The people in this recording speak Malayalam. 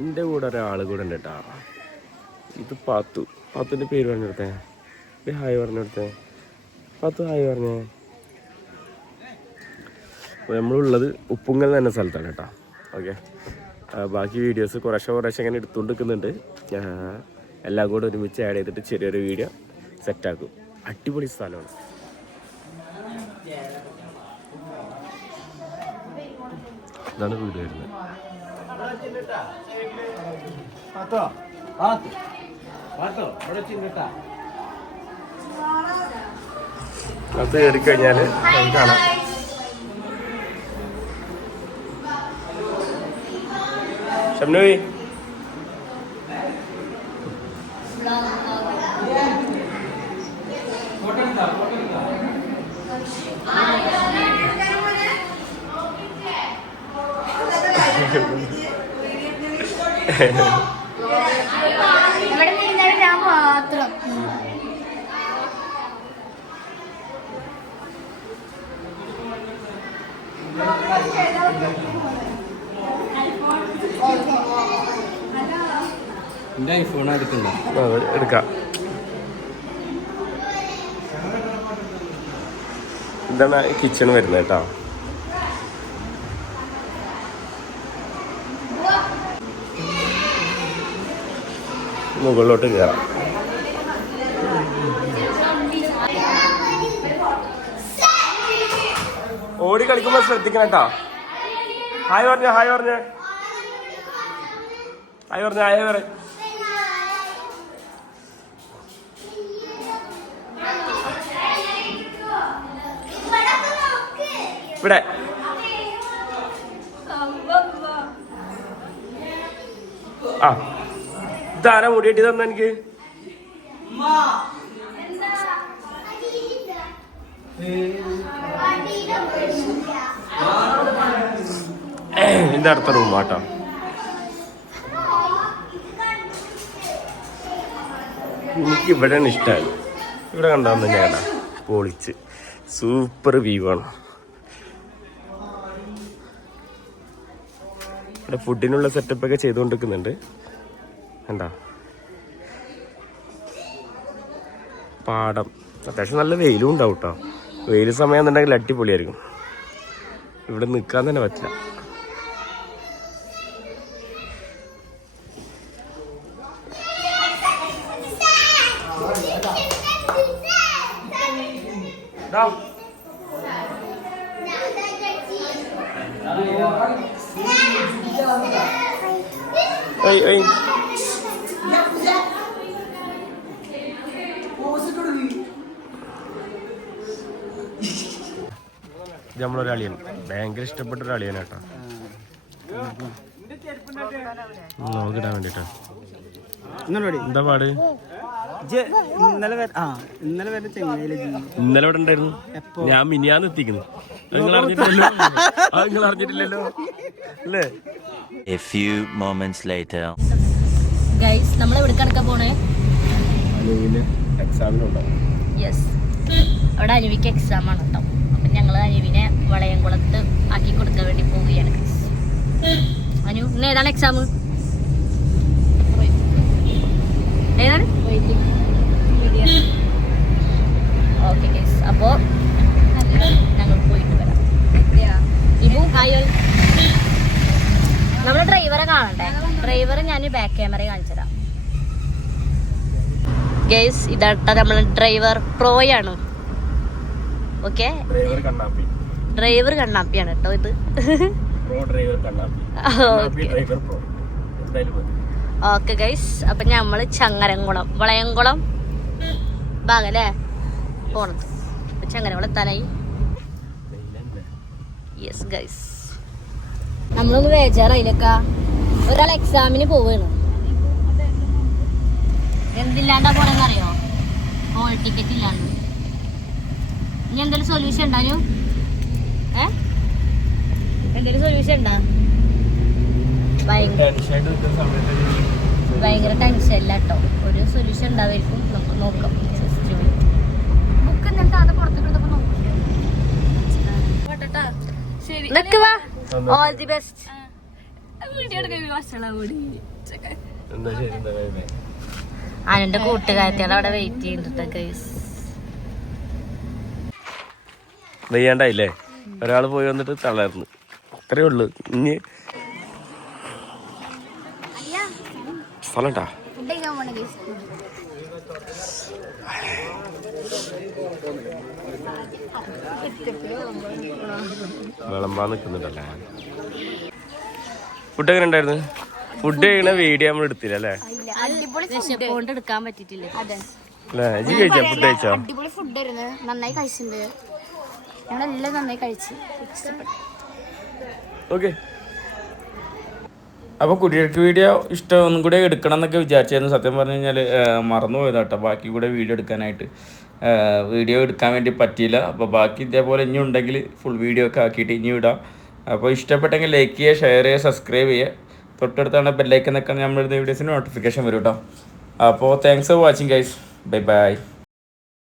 എന്റെ കൂടെ ഒരാൾ കൂടെ ഉണ്ട് കേട്ടോ ഇത് പാത്തു. പാത്തുവിന്റെ പേര് പറഞ്ഞെടുത്തേ ഒരു ഹായ് പറഞ്ഞെടുത്തേ പാത്തു ഹായ് പറഞ്ഞേ. നമ്മളുള്ളത് ഉപ്പുങ്കൽ എന്ന സ്ഥലത്താണ് കേട്ടോ ഓക്കെ. ബാക്കി വീഡിയോസ് കുറേശ്ശെ കുറേശ്ശെ ഇങ്ങനെ എടുത്തുകൊണ്ട് നിൽക്കുന്നുണ്ട് എല്ലാം കൂടെ ഒരുമിച്ച് ആഡ് ചെയ്തിട്ട് ചെറിയൊരു വീഡിയോ സെറ്റാക്കും അടിപൊളി സ്ഥലമാണ്. ഇതാണ് വീട് വരുന്നത്. അത് കയറി കഴിഞ്ഞാൽ നമുക്ക് കാണാം. ഷംനോയ്. മാത്രം എന്റെ ഐഫോൺ എടുക്കണ്ടോ എടുക്കാം. ഇതാണ് കിച്ചൺ വരുന്നത് കേട്ടോ. മുകളിലോട്ട് കയറാം. ഓടി കളിക്കുമ്പോൾ ശ്രദ്ധിക്കണം കേട്ടോ. ഹായ് പറഞ്ഞ ഹായ് പറഞ്ഞ. ഹായ് പറഞ്ഞ ഹായ് പറ ഇവിടെ. ആ. ഇതാരാ മുടിയിട്ട് തന്ന എനിക്ക്? എന്റെ അടുത്ത റൂം ആട്ടോ. എനിക്ക് ഇവിടെയാണ് ഇഷ്ടമായി ഇവിടെ കണ്ടാന്ന് തന്നെയാണ് പൊളിച്ച്. സൂപ്പർ വ്യൂ ആണ്. ഇവിടെ ഫുഡിനുള്ള സെറ്റപ്പ് ഒക്കെ ചെയ്തുകൊണ്ടിരിക്കുന്നുണ്ട്. കണ്ടാ പാടം. അത്യാവശ്യം നല്ല വെയിലും ഉണ്ടാവും കേട്ടോ വെയിൽ സമയം എന്നുണ്ടെങ്കിൽ അടിപൊളിയായിരിക്കും. ഇവിടെ നിൽക്കാൻ തന്നെ പറ്റില്ല. Hey, hey. നമ്മളൊരു അളിയൻ. ഭയങ്കര ഇഷ്ടപ്പെട്ട ഒരു അളിയൻ കേട്ടോ നോക്കിടാൻ വേണ്ടിട്ടാ. ഇന്നലെ എന്താ പാട്? ഇന്നലെ ഇന്നലെ വരെ ചെങ്ങൈയിൽ ഇന്നലെ ഇവിടെ ഉണ്ടായിരുന്നു? ഞാൻ മിനിയാന്ന് എത്തിക്കുന്നു. നിങ്ങൾ അറിഞ്ഞിട്ടില്ലല്ലോ? അത് നിങ്ങൾ അറിഞ്ഞിട്ടില്ലല്ലോ. അല്ലേ? A few moments later. Guys നമ്മൾ എവിടെ കിടക്കാൻ പോണേ? യെസ് അവിടെ അനുവിക്ക് എക്സാം ആണ് കേട്ടോ അപ്പം ഞങ്ങൾ അനുവിനെ വളയംകുളത്ത് ആക്കി കൊടുക്കാൻ വേണ്ടി പോവുകയാണ്. അനു ഇന്ന് ഏതാണ് എക്സാം ഏതാണ്? ഓക്കെ ഗൈസ് അപ്പോൾ ഞങ്ങൾ പോയിട്ട് വരാം. ഇബു ഹായ് നമ്മുടെ ഡ്രൈവറെ കാണണ്ടേ? ഡ്രൈവറെ ഞാൻ ബാക്ക് ക്യാമറ കാണിച്ചു തരാം ഗൈസ് ഇതാട്ട നമ്മൾ driver പ്രോയാണ്. Okay driver Kannappi. Driver കണ്ണാപ്പിയാണ് കേട്ടോ ഇത്. ഡ്രൈവർ ഡ്രൈവർ ഓക്കെ ഗൈസ് അപ്പൊ നമ്മൾ ചങ്ങരംകുളം വളയംകുളം ഭാഗല്ലേ? പോണത് ചങ്ങരംകുളം എത്താനായി യെസ് ഗൈസ് നമ്മളൊന്ന് ബേജാറായില്ലക്ക ഒരാൾ എക്സാമിന് പോവാണ്. എന്തില്ലാണ്ടാ പോണെന്നറിയോ? ഹോൾ ടിക്കറ്റ് ഇല്ലാണ്ട്. ഇനി എന്തെങ്കിലും സൊല്യൂഷൻ ഉണ്ടാനു ഏ? എന്തെങ്കിലും സൊല്യൂഷൻ ഉണ്ടാ? ഭയങ്കര ടെൻഷൻ ഇല്ല കേട്ടോ ഒരു സൊല്യൂഷൻ ഉണ്ടാവായിരിക്കും. നമുക്ക് നോക്കാം. ബുക്ക് എന്നിട്ട് അത് പുറത്തേക്ക് നോക്കാം. ഓൾ ദി ബെസ്റ്റ് എന്താ ശരി എന്താ കഴിയുന്നേ അനുന്റെ കൂട്ടുകാരത്തികൾ അവിടെ വെയിറ്റ് ചെയ്യുന്നുണ്ട് നെയ്യാണ്ടായില്ലേ വെയ്യാണ്ടായില്ലേ? ഒരാൾ പോയി വന്നിട്ട് തളർന്നു. അത്രേ ഉള്ളു. ഇനി സ്ഥലണ്ടാ? വിളമ്പാൻ നിൽക്കുന്നുണ്ടല്ലേ ഫുഡ് എങ്ങനെ ഉണ്ടായിരുന്നു? ഫുഡ് കഴിക്കണ വീഡിയോ നമ്മൾ എടുത്തില്ല അല്ലേ? എടുക്കാൻ പറ്റിട്ടില്ല കഴിച്ചോ? ഫുഡ് കഴിച്ചോ? അടിപൊളി ഫുഡ് ആയിരുന്നു. നന്നായി കഴിച്ചിട്ടുണ്ട്. ഞങ്ങളെല്ലാം നന്നായി കഴിച്ചു. ഇഷ്ടപ്പെട്ടു. ഓക്കെ. അപ്പോൾ കുട്ടികൾക്ക് വീഡിയോ ഇഷ്ടം ഒന്നും കൂടെ എടുക്കണം എന്നൊക്കെ വിചാരിച്ചായിരുന്നു. സത്യം പറഞ്ഞു കഴിഞ്ഞാൽ മറന്നു പോയതാ കേട്ടോ ബാക്കി കൂടെ വീഡിയോ എടുക്കാനായിട്ട്. വീഡിയോ എടുക്കാൻ വേണ്ടി പറ്റിയില്ല. അപ്പോൾ ബാക്കി ഇതേപോലെ ഇനി ഉണ്ടെങ്കിൽ ഫുൾ വീഡിയോ ഒക്കെ ആക്കിയിട്ട് ഇനി ഇടാം അപ്പോൾ ഇഷ്ടപ്പെട്ടെങ്കിൽ ലൈക്ക് ചെയ്യുക ഷെയർ ചെയ്യുക സബ്സ്ക്രൈബ് ചെയ്യുക. തൊട്ടടുത്താണ് ബെല്ലൈക്കൻ നിൽക്കുന്ന നമ്മളുടെ വീഡിയോസിന് നോട്ടിഫിക്കേഷൻ വരും കേട്ടോ അപ്പോൾ thanks for watching guys bye bye